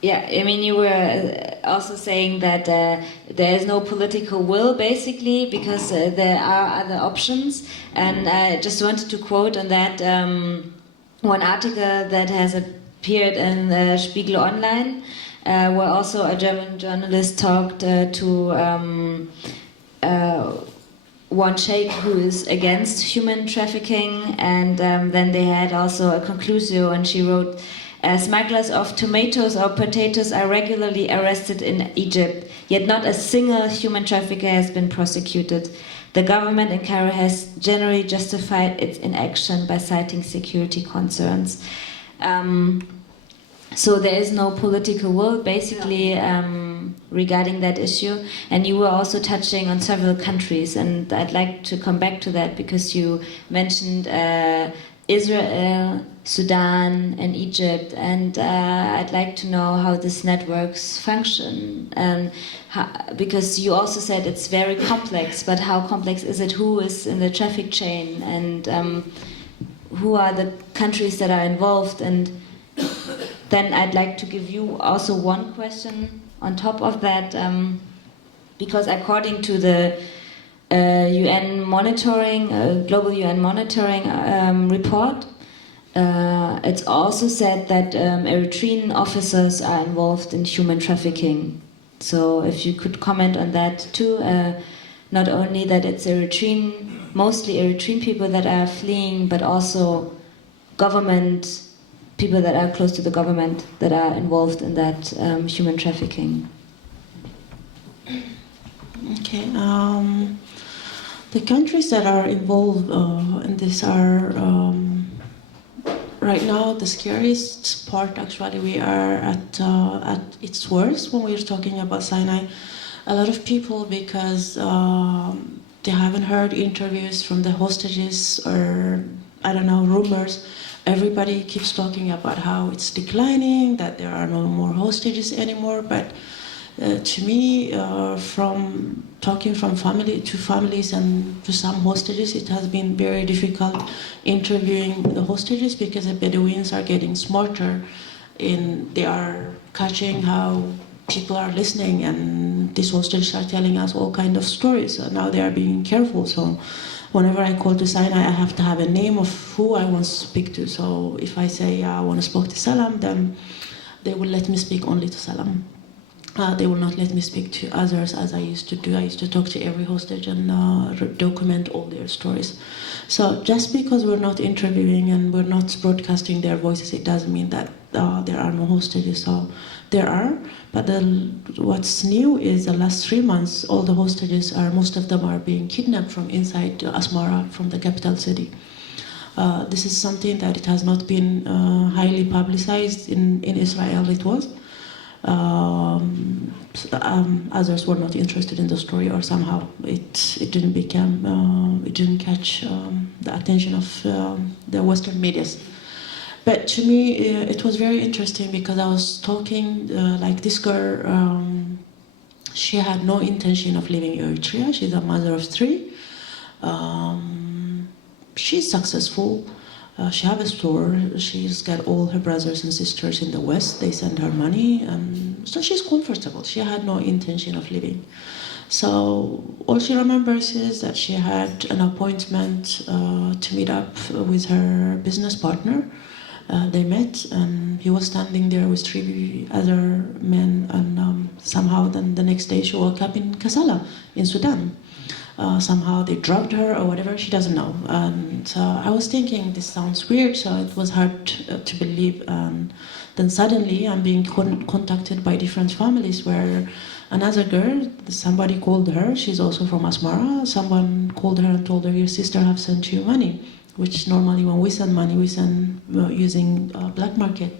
Yeah, I mean, you were also saying that there is no political will, basically, because there are other options. And I just wanted to quote on that one article that has appeared in Spiegel Online, where also a German journalist talked to one sheikh who is against human trafficking, and then they had also a conclusio, and she wrote, smugglers of tomatoes or potatoes are regularly arrested in Egypt, yet not a single human trafficker has been prosecuted. The government in Cairo has generally justified its inaction by citing security concerns. So there is no political will, basically, regarding that issue. And you were also touching on several countries, and I'd like to come back to that because you mentioned Israel, Sudan, and Egypt, and I'd like to know how these networks function, and because you also said it's very complex, but how complex is it? Who is in the traffic chain, and who are the countries that are involved? And then I'd like to give you also one question on top of that, because according to the UN monitoring, global UN monitoring report, it's also said that Eritrean officers are involved in human trafficking. So if you could comment on that too, not only that it's mostly Eritrean people that are fleeing, but also government people that are close to the government that are involved in that human trafficking. Okay. The countries that are involved in this are, right now, the scariest part, actually, we are at its worst when we're talking about Sinai. A lot of people, because they haven't heard interviews from the hostages or, I don't know, rumors. Everybody keeps talking about how it's declining, that there are no more hostages anymore, but to me, from talking from family to families and to some hostages, it has been very difficult interviewing the hostages because the Bedouins are getting smarter they are catching how people are listening, and these hostages are telling us all kinds of stories. So now they are being careful. So whenever I call to Sinai, I have to have a name of who I want to speak to. So if I say I want to speak to Salam, then they will let me speak only to Salam. They will not let me speak to others as I used to do. I used to talk to every hostage and document all their stories. So just because we're not interviewing and we're not broadcasting their voices, it doesn't mean that there are no hostages. So there are, but what's new is the last 3 months, all the hostages most of them are being kidnapped from inside Asmara, from the capital city. This is something that it has not been highly publicized in Israel. It was. Others were not interested in the story, or somehow it didn't catch the attention of the Western medias. But to me, it was very interesting because I was talking like this girl. She had no intention of leaving Eritrea. She's a mother of 3. She's successful. She has a store. She's got all her brothers and sisters in the West. They send her money, and so she's comfortable. She had no intention of leaving. So all she remembers is that she had an appointment to meet up with her business partner. They met, and he was standing there with 3 other men, and somehow then the next day she woke up in Kassala, in Sudan. Somehow they drugged her or whatever, she doesn't know. And I was thinking, this sounds weird, so it was hard to believe. And then suddenly I'm being contacted by different families where another girl, somebody called her, she's also from Asmara, someone called her and told her, your sister have sent you money, which normally when we send money, we send using black market.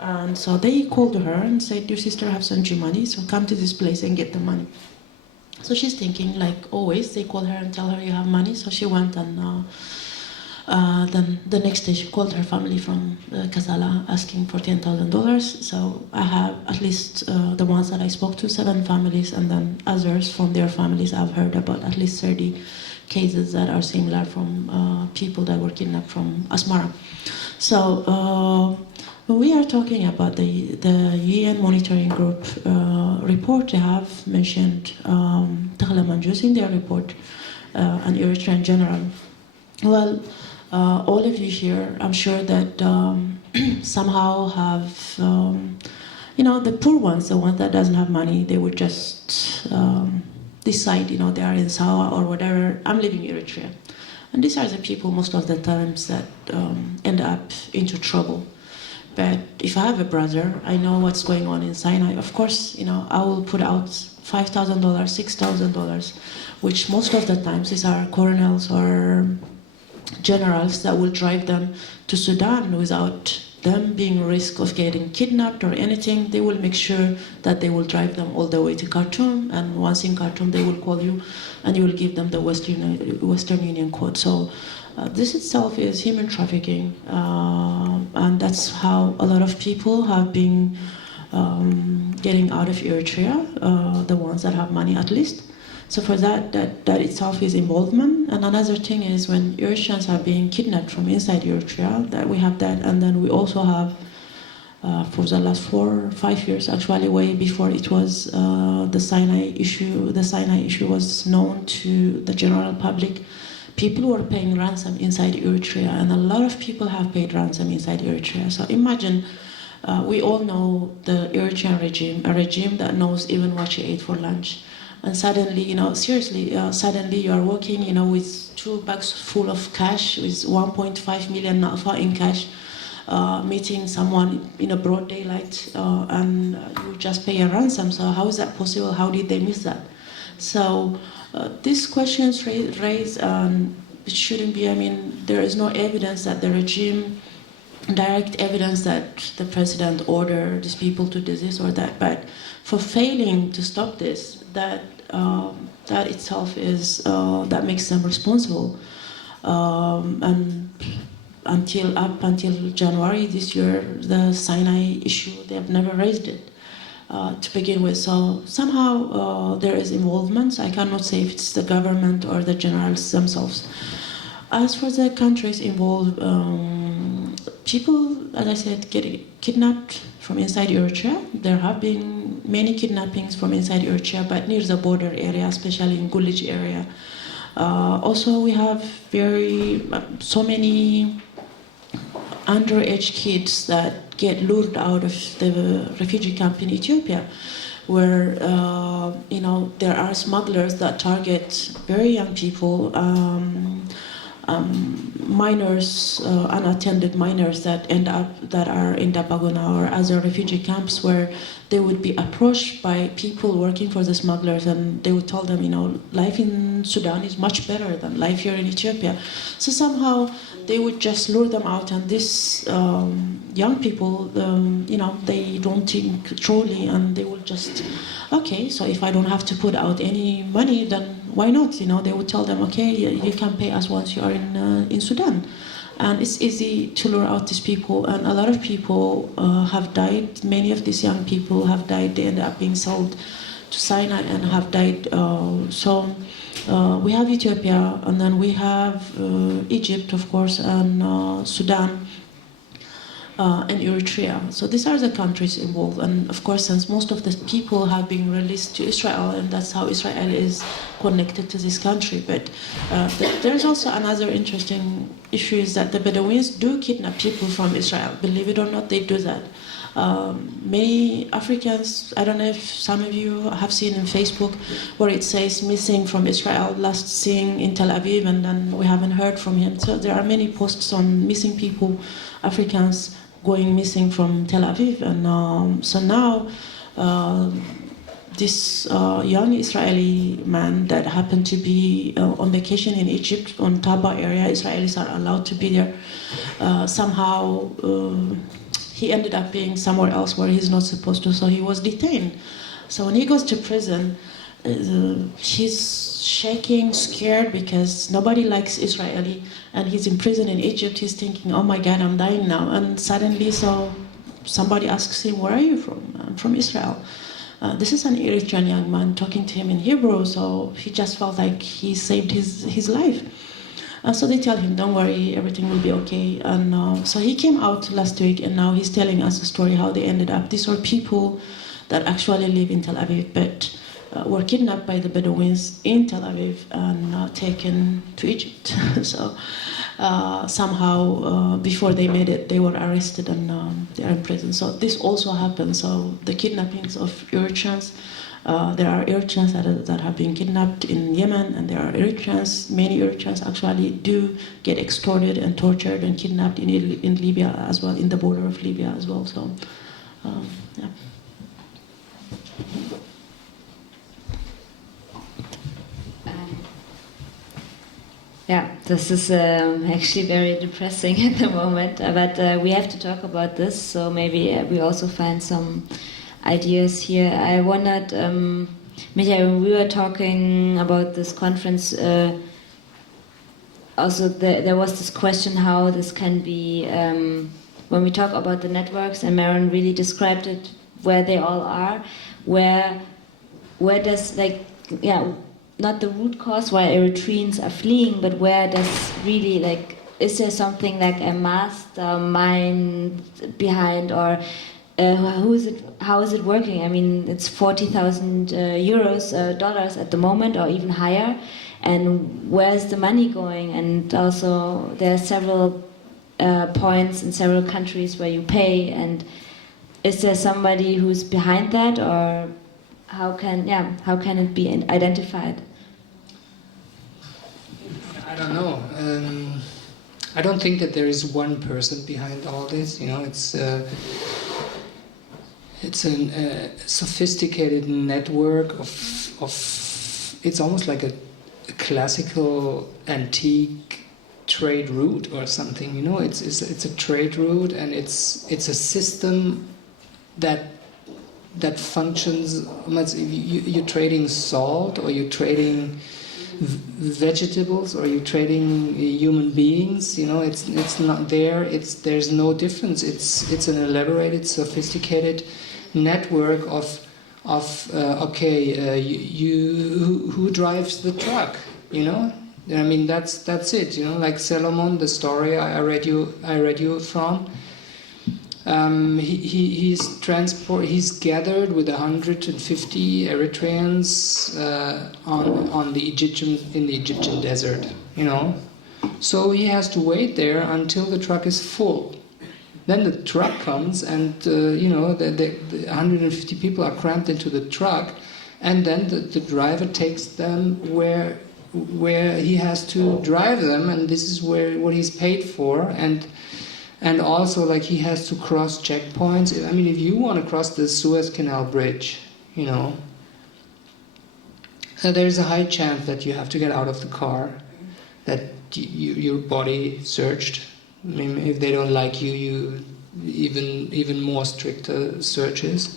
And so they called her and said, your sister have sent you money, so come to this place and get the money. So she's thinking, like always, they call her and tell her you have money. So she went, and then the next day she called her family from Kassala asking for $10,000. So I have at least the ones that I spoke to, 7 families, and then others from their families. I've heard about at least 30 cases that are similar from people that were kidnapped from Asmara. So when we are talking about the UN Monitoring Group report, they have mentioned in their report and Eritrea in general. Well, all of you here, I'm sure that somehow have, the poor ones, the ones that doesn't have money, they would just decide, they are in Sawa or whatever, I'm leaving Eritrea. And these are the people most of the times that end up into trouble. But if I have a brother, I know what's going on in Sinai. Of course, I will put out $5,000, $6,000, which most of the times these are colonels or generals that will drive them to Sudan without them being risk of getting kidnapped or anything. They will make sure that they will drive them all the way to Khartoum, and once in Khartoum they will call you and you will give them the Western Union code. So this itself is human trafficking, and that's how a lot of people have been getting out of Eritrea, the ones that have money at least. So for that itself is involvement. And another thing is when Eritreans are being kidnapped from inside Eritrea, that we have that. And then we also have, for the last 4 or 5 years, actually way before it was the Sinai issue was known to the general public, people were paying ransom inside Eritrea. And a lot of people have paid ransom inside Eritrea. So imagine, we all know the Eritrean regime, a regime that knows even what you ate for lunch. And suddenly, suddenly you are working, with 2 bags full of cash, with 1.5 million nafa in cash, meeting someone in a broad daylight, and you just pay a ransom. So how is that possible? How did they miss that? So these questions raised, it shouldn't be. There is no evidence that the regime, direct evidence that the president ordered these people to do this or that, but for failing to stop this, that itself is that makes them responsible. And until January this year, the Sinai issue, they have never raised it to begin with. So somehow there is involvement. I cannot say if it's the government or the generals themselves. As for the countries involved, people, as I said, get kidnapped from inside Eritrea. There have been many kidnappings from inside Eritrea, but near the border area, especially in Gulich area. Also, we have so many underage kids that get lured out of the refugee camp in Ethiopia, where there are smugglers that target very young people. Minors, unattended minors that are in Dabagona or other refugee camps, where they would be approached by people working for the smugglers, and they would tell them, life in Sudan is much better than life here in Ethiopia. So somehow they would just lure them out, and these young people, they don't think truly, and they will just, okay, so if I don't have to put out any money, then why not? They would tell them, okay, you can pay us once you are in Sudan. And it's easy to lure out these people, and a lot of people have died. Many of these young people have died. They ended up being sold to Sinai and have died. So we have Ethiopia, and then we have Egypt, of course, and Sudan, and Eritrea. So these are the countries involved. And of course, since most of the people have been released to Israel, and that's how Israel is connected to this country. But there's also another interesting issue, is that the Bedouins do kidnap people from Israel. Believe it or not, they do that. Many Africans, I don't know if some of you have seen in Facebook, where it says missing from Israel, last seen in Tel Aviv, and then we haven't heard from him. So there are many posts on missing people, Africans going missing from Tel Aviv. And so now this young Israeli man that happened to be on vacation in Egypt, on Taba area, Israelis are allowed to be there, somehow he ended up being somewhere else where he's not supposed to, so he was detained. So when he goes to prison, he's shaking, scared, because nobody likes Israeli, and he's in prison in Egypt. He's thinking, oh my God, I'm dying now. And suddenly, so somebody asks him, where are you from? I'm from Israel. This is an Eritrean young man talking to him in Hebrew, so he just felt like he saved his life. So they tell him, don't worry, everything will be okay. And so he came out last week, and now he's telling us a story how they ended up. These are people that actually live in Tel Aviv, but were kidnapped by the Bedouins in Tel Aviv and taken to Egypt. So somehow, before they made it, they were arrested and they are in prison. So this also happened. So the kidnappings of Eritreans, there are Eritreans that have been kidnapped in Yemen, and there are Eritreans, many Eritreans actually do get extorted and tortured and kidnapped in Libya as well, in the border of Libya as well. So, yeah. Yeah, this is actually very depressing at the moment, but we have to talk about this, so maybe we also find some ideas here. I wondered, Michael, when we were talking about this conference, also there was this question how this can be, when we talk about the networks, and Meron really described it, where they all are, where does, like, yeah, not the root cause why Eritreans are fleeing, but where does really, like, is there something like a mastermind behind, or how is it working? I mean, it's 40,000 dollars at the moment, or even higher, and where's the money going? And also there are several points in several countries where you pay, and is there somebody who's behind that, or how can it be identified? I don't know. I don't think that there is one person behind all this. You know, it's a sophisticated network of. It's almost like a classical antique trade route or something. You know, it's a trade route, and it's a system that functions. You're trading salt, or you're trading vegetables, or you're trading human beings. You know, it's not there. There's no difference. It's an elaborated, sophisticated network of who drives the truck. You know, I mean that's it. You know, like Solomon, the story I read you from. He's gathered with 150 Eritreans in the Egyptian desert, you know. So he has to wait there until the truck is full. Then the truck comes, and the 150 people are crammed into the truck, and then the driver takes them where he has to drive them, and this is what he's paid for, and also, like, he has to cross checkpoints. I mean, if you want to cross the Suez Canal Bridge, you know, there's a high chance that you have to get out of the car, that your body searched. I mean, if they don't like you even more stricter searches.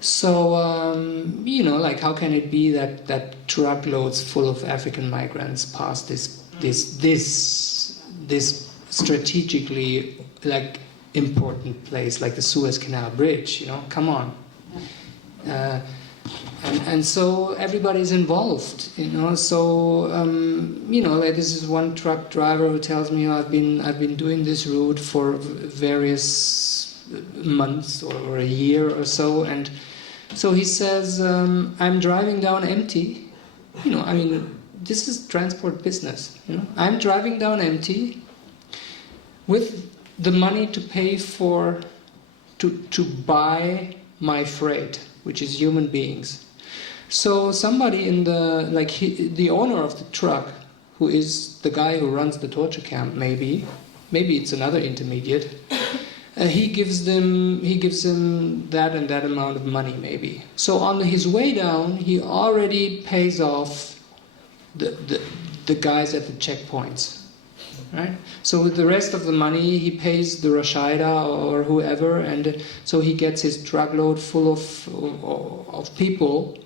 So, like, how can it be that truckloads full of African migrants pass this strategically, like, important place like the Suez Canal Bridge? You know, come on. And so everybody's involved, you know. So like, this is one truck driver who tells me, I've been doing this route for various months or a year or so, and so he says, I'm driving down empty. You know, I mean, this is transport business. You know, I'm driving down empty, with the money to pay to buy my freight, which is human beings. So somebody in the owner of the truck, who is the guy who runs the torture camp, maybe it's another intermediate, he gives them that and that amount of money, maybe. So on his way down, he already pays off the guys at the checkpoints. Right? So with the rest of the money, he pays the Rashaida or whoever, and so he gets his truckload full of people,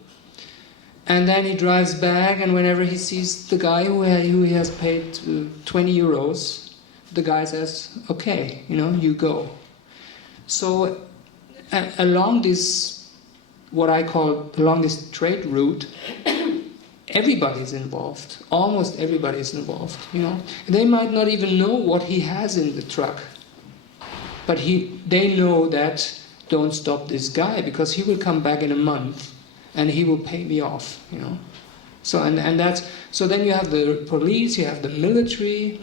and then he drives back, and whenever he sees the guy who he has paid 20 euros, the guy says, okay, you know, you go. So along this, what I call along this trade route, everybody is involved. Almost everybody is involved, you know. They might not even know what he has in the truck, but they know that don't stop this guy because he will come back in a month and he will pay me off, you know. So so then you have the police, you have the military,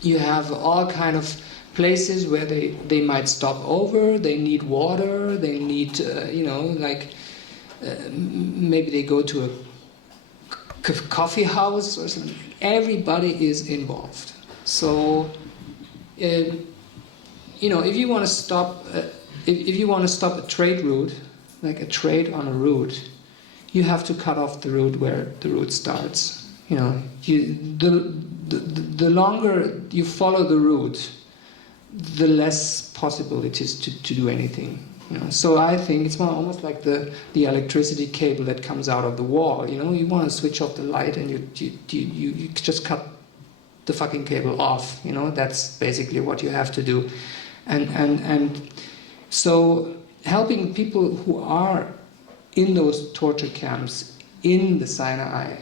you have all kind of places where they might stop over, they need water, they need, you know, like maybe they go to a coffee house or something. Everybody is involved. So, you know, if you want to stop, if you want to stop a trade route, like a trade on a route, you have to cut off the route where the route starts. You know, the longer you follow the route, the less possible it is to do anything. You know, so I think it's almost like the electricity cable that comes out of the wall. You know, you want to switch off the light and you just cut the fucking cable off. You know, that's basically what you have to do. And so helping people who are in those torture camps in the Sinai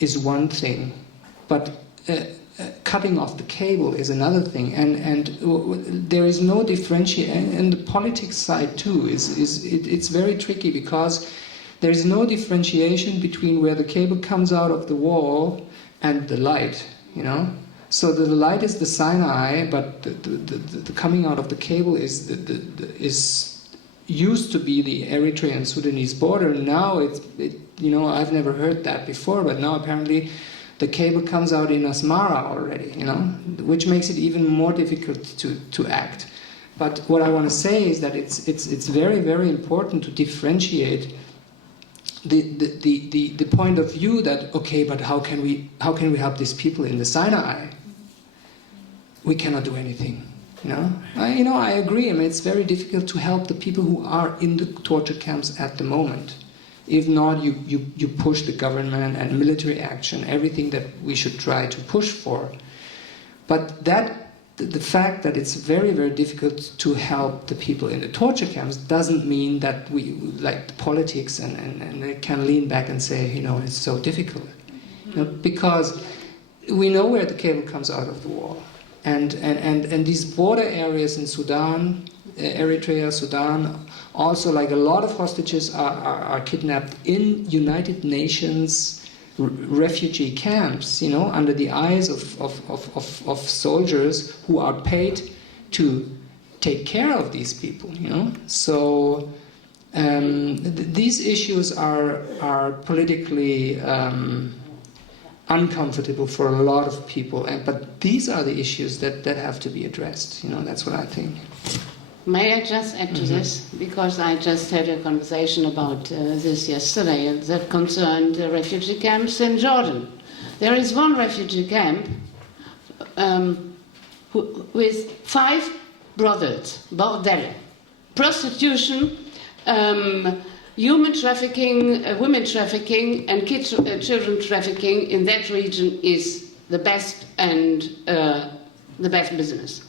is one thing, but cutting off the cable is another thing, and there is no differentiation. And the politics side too it's very tricky because there is no differentiation between where the cable comes out of the wall and the light. You know, so the light is the Sinai, but the coming out of the cable is used to be the Eritrean Sudanese border. Now you know, I've never heard that before, but now apparently the cable comes out in Asmara already, you know, which makes it even more difficult to act. But what I want to say is that it's very, very important to differentiate the point of view that, okay, but how can we help these people in the Sinai? We cannot do anything. You know, I agree. I mean, it's very difficult to help the people who are in the torture camps at the moment. If not, you push the government and military action, everything that we should try to push for. But the fact that it's very, very difficult to help the people in the torture camps doesn't mean that we like the politics and they can lean back and say, you know, it's so difficult. You know, because we know where the cable comes out of the wall. And these border areas in Sudan, Eritrea, Sudan, also like a lot of hostages are kidnapped in United Nations refugee camps, you know, under the eyes of soldiers who are paid to take care of these people, you know. So these issues are politically uncomfortable for a lot of people, but these are the issues that have to be addressed. You know, that's what I think. May I just add to this? Because I just had a conversation about this yesterday that concerned refugee camps in Jordan. There is one refugee camp with 5 brothels, bordel, prostitution, human trafficking, women trafficking, and children trafficking in that region is the best and the best business.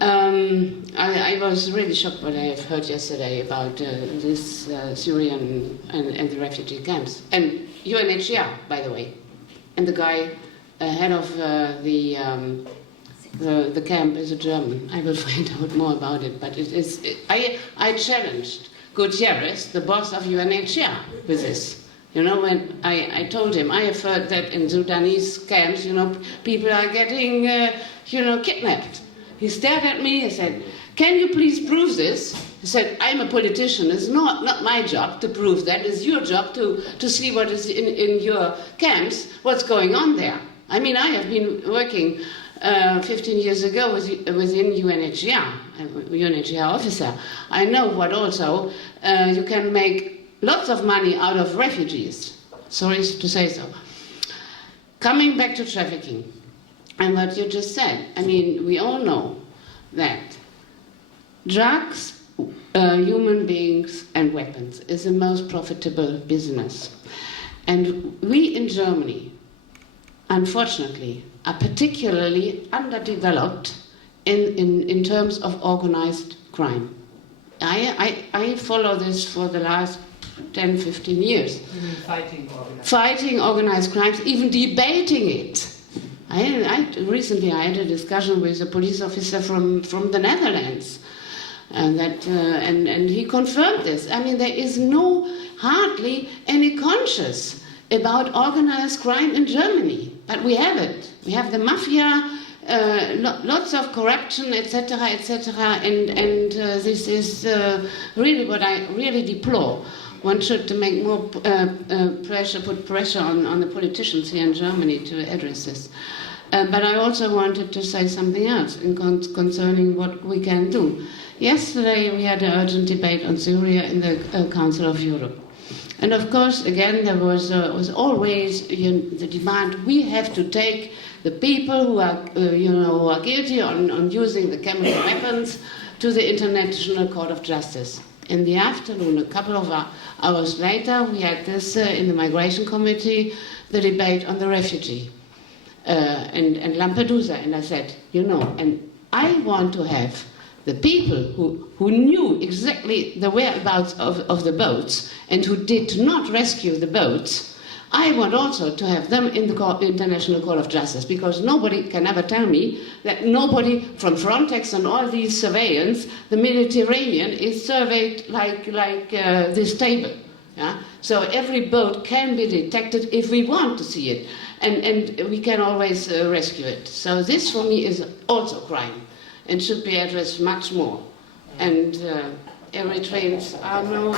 I was really shocked what I have heard yesterday about this Syrian and the refugee camps. And UNHCR, by the way. And the guy, head of the camp is a German. I will find out more about it. But it is. I challenged Gutierrez, the boss of UNHCR, with this. You know, when I told him, I have heard that in Sudanese camps, you know, people are getting, you know, kidnapped. He stared at me and said, can you please prove this? He said, I'm a politician. It's not my job to prove that. It's your job to see what is in your camps, what's going on there. I mean, I have been working 15 years ago within UNHCR, UNHCR officer. I know what also you can make lots of money out of refugees. Sorry to say so. Coming back to trafficking. And what you just said, I mean, we all know that drugs, human beings and weapons is the most profitable business. And we in Germany, unfortunately, are particularly underdeveloped in terms of organized crime. I follow this for the last 10, 15 years. You mean fighting organized? Fighting organized crimes, even debating it. Recently I had a discussion with a police officer from the Netherlands, and he confirmed this. I mean, there is hardly any conscience about organized crime in Germany, but we have it. We have the mafia, lots of corruption, etc., etc., and this is really what I really deplore. One should make more put pressure on the politicians here in Germany to address this. But I also wanted to say something else concerning what we can do. Yesterday we had an urgent debate on Syria in the Council of Europe. And of course, again, there was always the demand, we have to take the people who are guilty on using the chemical weapons to the International Court of Justice. In the afternoon, a couple of hours later, we had this in the Migration Committee, the debate on the refugee and Lampedusa. And I said, and I want to have the people who knew exactly the whereabouts of the boats and who did not rescue the boats, I want also to have them in the International Court of Justice, because nobody can ever tell me that nobody from Frontex and all these surveillance, the Mediterranean is surveyed like this table. Yeah? So every boat can be detected if we want to see it, and we can always rescue it. So this for me is also crime and should be addressed much more. And Eritreans are no